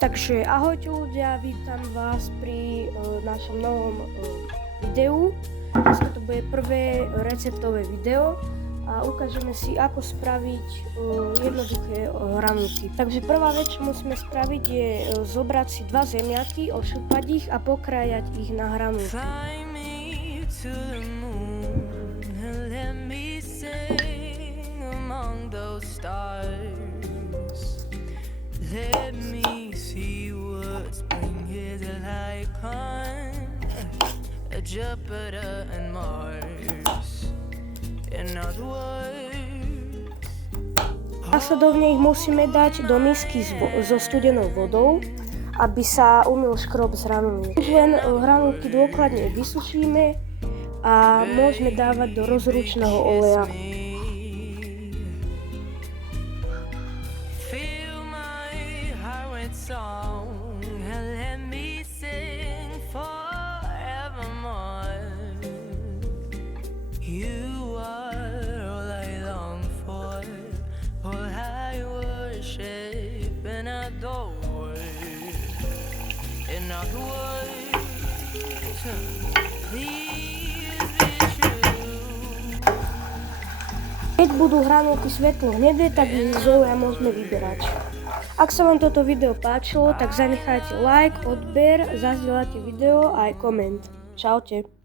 Takže ahojte ľudia, vítam vás pri našom novom videu. Dneska to bude prvé receptové video a ukážeme si, ako spraviť jednoduché hranolky. Takže prvá vec, čo musíme spraviť, je zobrať si dva zemiaky, ošúpať ich a pokrájať ich na hranolky. Let me see what spring is like on Jupiter and Mars. In other words, Následovne ich musíme dať do misky so studenou vodou, aby sa umyl škrob z hranolky. Už len hranolky dôkladne vysušíme a môžeme dávať do rozručného oleja. song and let me sing forevermore. You are all I long for, all I worship and adore. In other words, please be true. Keď budú hranolky svetlo hnedé, tak ich z oleja môžeme vyberať. Ak sa vám toto video páčilo, tak zanechajte like, odber, zazdieľajte video a aj koment. Čaute.